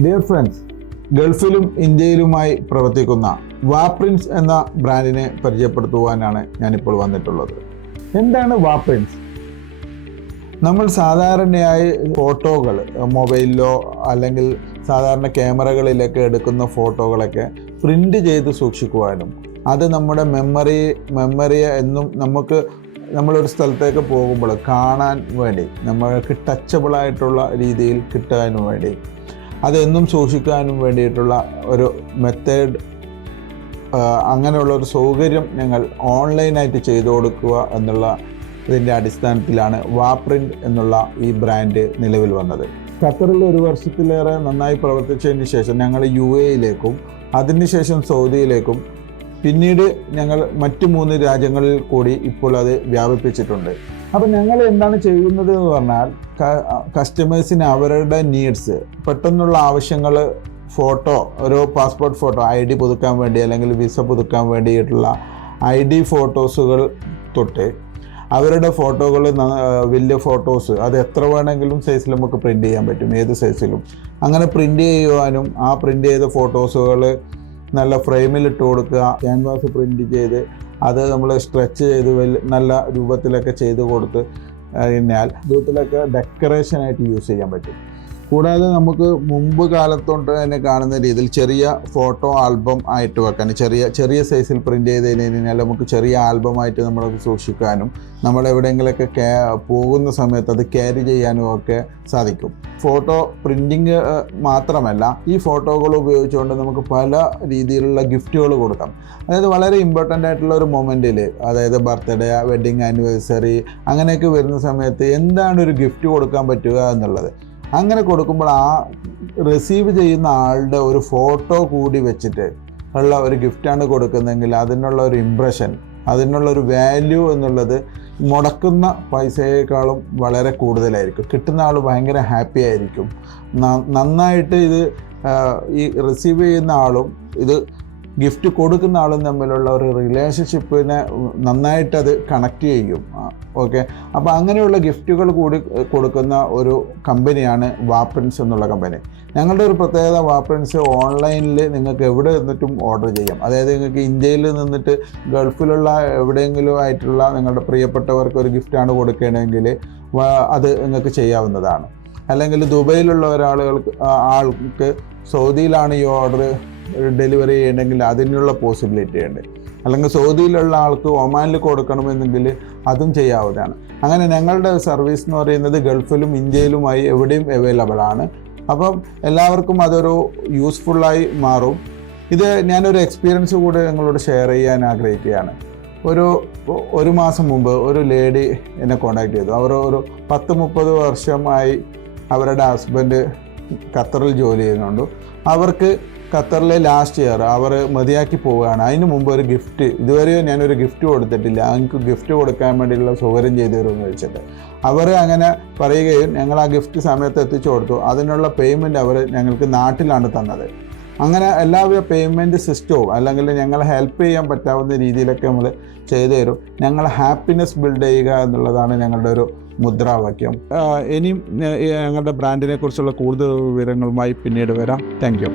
Dear friends, ഗൾഫിലും ഇന്ത്യയിലുമായി പ്രവർത്തിക്കുന്ന വാപ്രിൻസ് എന്ന ബ്രാൻഡിനെ പരിചയപ്പെടുത്തുവാനാണ് ഞാനിപ്പോൾ വന്നിട്ടുള്ളത്. എന്താണ് വാപ്രിൻസ്? നമ്മൾ സാധാരണയായി ഫോട്ടോകൾ മൊബൈലിലോ അല്ലെങ്കിൽ സാധാരണ ക്യാമറകളിലൊക്കെ എടുക്കുന്ന ഫോട്ടോകളൊക്കെ പ്രിൻ്റ് ചെയ്ത് സൂക്ഷിക്കുവാനും അത് നമ്മുടെ മെമ്മറിയെ എന്നും നമ്മളൊരു സ്ഥലത്തേക്ക് പോകുമ്പോൾ കാണാൻ വേണ്ടി നമ്മൾക്ക് ടച്ചബിളായിട്ടുള്ള രീതിയിൽ കിട്ടാനും വേണ്ടി അതെന്നും സൂക്ഷിക്കാനും വേണ്ടിയിട്ടുള്ള ഒരു മെത്തേഡ്, അങ്ങനെയുള്ള ഒരു സൗകര്യം ഞങ്ങൾ ഓൺലൈനായിട്ട് ചെയ്തു കൊടുക്കുക എന്നുള്ള ഇതിൻ്റെ അടിസ്ഥാനത്തിലാണ് വാപ്രിൻ്റ് എന്നുള്ള ഈ ബ്രാൻഡ് നിലവിൽ വന്നത്. ഖത്തറിൽ 1 വർഷത്തിലേറെ നന്നായി പ്രവർത്തിച്ചതിന് ശേഷം ഞങ്ങൾ UAE-യിലേക്കും അതിനുശേഷം സൗദിയിലേക്കും പിന്നീട് ഞങ്ങൾ മറ്റ് 3 രാജ്യങ്ങളിൽ കൂടി ഇപ്പോൾ അത് വ്യാപിപ്പിച്ചിട്ടുണ്ട്. അപ്പം ഞങ്ങൾ എന്താണ് ചെയ്യുന്നത് എന്ന് പറഞ്ഞാൽ, കസ്റ്റമേഴ്സിന് അവരുടെ നീഡ്സ്, പെട്ടെന്നുള്ള ആവശ്യങ്ങൾ, ഫോട്ടോ, ഒരു പാസ്പോർട്ട് ഫോട്ടോ, ID പുതുക്കാൻ വേണ്ടി അല്ലെങ്കിൽ വിസ പുതുക്കാൻ വേണ്ടിയിട്ടുള്ള ID ഫോട്ടോസുകൾ തൊട്ട് അവരുടെ ഫോട്ടോകൾ, വലിയ ഫോട്ടോസ്, അത് എത്ര വേണമെങ്കിലും സൈസിൽ നമുക്ക് പ്രിൻ്റ് ചെയ്യാൻ പറ്റും, ഏത് സൈസിലും. അങ്ങനെ പ്രിൻ്റ് ചെയ്യുവാനും ആ പ്രിൻ്റ് ചെയ്ത ഫോട്ടോസുകൾ നല്ല ഫ്രെയിമിലിട്ട് കൊടുക്കുക, ക്യാൻവാസ് പ്രിൻ്റ് ചെയ്ത് അത് നമ്മൾ സ്ട്രെച്ച് ചെയ്ത് നല്ല രൂപത്തിലൊക്കെ ചെയ്ത് കൊടുത്ത് കഴിഞ്ഞാൽ വീട്ടിലൊക്കെ ഡെക്കറേഷനായിട്ട് യൂസ് ചെയ്യാൻ പറ്റും. കൂടാതെ നമുക്ക് മുമ്പ് കാലത്തോട്ട് തന്നെ കാണുന്ന രീതിയിൽ ചെറിയ ഫോട്ടോ ആൽബം ആയിട്ട് വെക്കാൻ, ചെറിയ സൈസിൽ പ്രിൻ്റ് ചെയ്ത് കഴിഞ്ഞാൽ നമുക്ക് ചെറിയ ആൽബമായിട്ട് നമ്മൾ സൂക്ഷിക്കാനും നമ്മളെവിടെയെങ്കിലൊക്കെ പോകുന്ന സമയത്ത് അത് ക്യാരി ചെയ്യാനും ഒക്കെ സാധിക്കും. ഫോട്ടോ പ്രിൻറ്റിങ് മാത്രമല്ല, ഈ ഫോട്ടോകൾ ഉപയോഗിച്ചുകൊണ്ട് നമുക്ക് പല രീതിയിലുള്ള ഗിഫ്റ്റുകൾ കൊടുക്കാം. അതായത് വളരെ ഇമ്പോർട്ടൻ്റ് ആയിട്ടുള്ള ഒരു മൊമെൻറ്റിൽ, അതായത് ബർത്ത്ഡേ, വെഡ്ഡിങ് ആനിവേഴ്സറി അങ്ങനെയൊക്കെ വരുന്ന സമയത്ത് എന്താണ് ഒരു ഗിഫ്റ്റ് കൊടുക്കാൻ പറ്റുക എന്നുള്ളത്. അങ്ങനെ കൊടുക്കുമ്പോൾ ആ റിസീവ് ചെയ്യുന്ന ആളുടെ ഒരു ഫോട്ടോ കൂടി വെച്ചിട്ട് ഉള്ള ഒരു ഗിഫ്റ്റാണ് കൊടുക്കുന്നതെങ്കിൽ അതിനുള്ള ഒരു ഇംപ്രഷൻ, അതിനുള്ളൊരു വാല്യൂ എന്നുള്ളത് മുടക്കുന്ന പൈസയേക്കാളും വളരെ കൂടുതലായിരിക്കും. കിട്ടുന്ന ആൾ ഭയങ്കര ഹാപ്പി ആയിരിക്കും. നന്നായിട്ട് ഇത് ഈ റിസീവ് ചെയ്യുന്ന ആളും ഇത് ഗിഫ്റ്റ് കൊടുക്കുന്ന ആളും തമ്മിലുള്ള ഒരു റിലേഷൻഷിപ്പിനെ നന്നായിട്ടത് കണക്ട് ചെയ്യും. ഓക്കെ, അപ്പോൾ അങ്ങനെയുള്ള ഗിഫ്റ്റുകൾ കൂടി കൊടുക്കുന്ന ഒരു കമ്പനിയാണ് വാപ്രിൻസ് എന്നുള്ള കമ്പനി. ഞങ്ങളുടെ ഒരു പ്രത്യേകത, വാപ്രിൻസ് ഓൺലൈനിൽ നിങ്ങൾക്ക് എവിടെ നിന്നിട്ടും ഓർഡർ ചെയ്യാം. അതായത് നിങ്ങൾക്ക് ഇന്ത്യയിൽ നിന്നിട്ട് ഗൾഫിലുള്ള എവിടെയെങ്കിലും ആയിട്ടുള്ള നിങ്ങളുടെ പ്രിയപ്പെട്ടവർക്ക് ഒരു ഗിഫ്റ്റാണ് കൊടുക്കണമെങ്കിൽ അത് നിങ്ങൾക്ക് ചെയ്യാവുന്നതാണ്. അല്ലെങ്കിൽ ദുബൈയിലുള്ള ആൾക്ക് സൗദിയിലാണ് ഈ ഓർഡർ ഡെലിവറി ചെയ്യണമെങ്കിൽ അതിനുള്ള പോസിബിലിറ്റി ഉണ്ട്. അല്ലെങ്കിൽ സൗദിയിലുള്ള ആൾക്ക് ഒമാനിൽ കൊടുക്കണമെന്നെങ്കിൽ അതും ചെയ്യാവുന്നതാണ്. അങ്ങനെ ഞങ്ങളുടെ സർവീസ് എന്ന് പറയുന്നത് ഗൾഫിലും ഇന്ത്യയിലുമായി എവിടെയും അവൈലബിൾ ആണ്. അപ്പം എല്ലാവർക്കും അതൊരു യൂസ്ഫുള്ളായി മാറും. ഇത് ഞാനൊരു എക്സ്പീരിയൻസ് കൂടെ നിങ്ങളോട് ഷെയർ ചെയ്യാൻ ആഗ്രഹിക്കുകയാണ്. ഒരു മാസം മുമ്പ് ഒരു ലേഡി എന്നെ കോൺടാക്ട് ചെയ്തു. അവർ ഒരു 10-30 വർഷമായി അവരുടെ ഹസ്ബൻഡ് ഖത്തറിൽ ജോലി ചെയ്യുന്നുണ്ട്. അവർക്ക് ഖത്തറിലെ ലാസ്റ്റ് ഇയർ അവർ മതിയാക്കി പോവുകയാണ്. അതിന് മുമ്പ് ഒരു ഗിഫ്റ്റ്, ഇതുവരെയോ ഞാനൊരു ഗിഫ്റ്റ് കൊടുത്തിട്ടില്ല, എനിക്ക് ഗിഫ്റ്റ് കൊടുക്കാൻ വേണ്ടിയുള്ള സൗകര്യം ചെയ്തു തരുമെന്ന് വെച്ചിട്ട് അവർ അങ്ങനെ പറയുകയും ഞങ്ങൾ ആ ഗിഫ്റ്റ് സമയത്ത് എത്തിച്ചു കൊടുത്തു. അതിനുള്ള പേയ്മെൻറ്റ് അവർ ഞങ്ങൾക്ക് നാട്ടിലാണ് തന്നത്. അങ്ങനെ എല്ലാവിധ പേയ്മെൻറ്റ് സിസ്റ്റവും അല്ലെങ്കിൽ ഞങ്ങളെ ഹെൽപ്പ് ചെയ്യാൻ പറ്റാവുന്ന രീതിയിലൊക്കെ നമ്മൾ ചെയ്തു തരും. ഞങ്ങൾ ഹാപ്പിനെസ് ബിൽഡ് ചെയ്യുക എന്നുള്ളതാണ് ഞങ്ങളുടെ ഒരു മുദ്രാവാക്യം. ഇനിയും ഞങ്ങളുടെ ബ്രാൻഡിനെ കുറിച്ചുള്ള കൂടുതൽ വിവരങ്ങളുമായി പിന്നീട് വരാം. Thank you.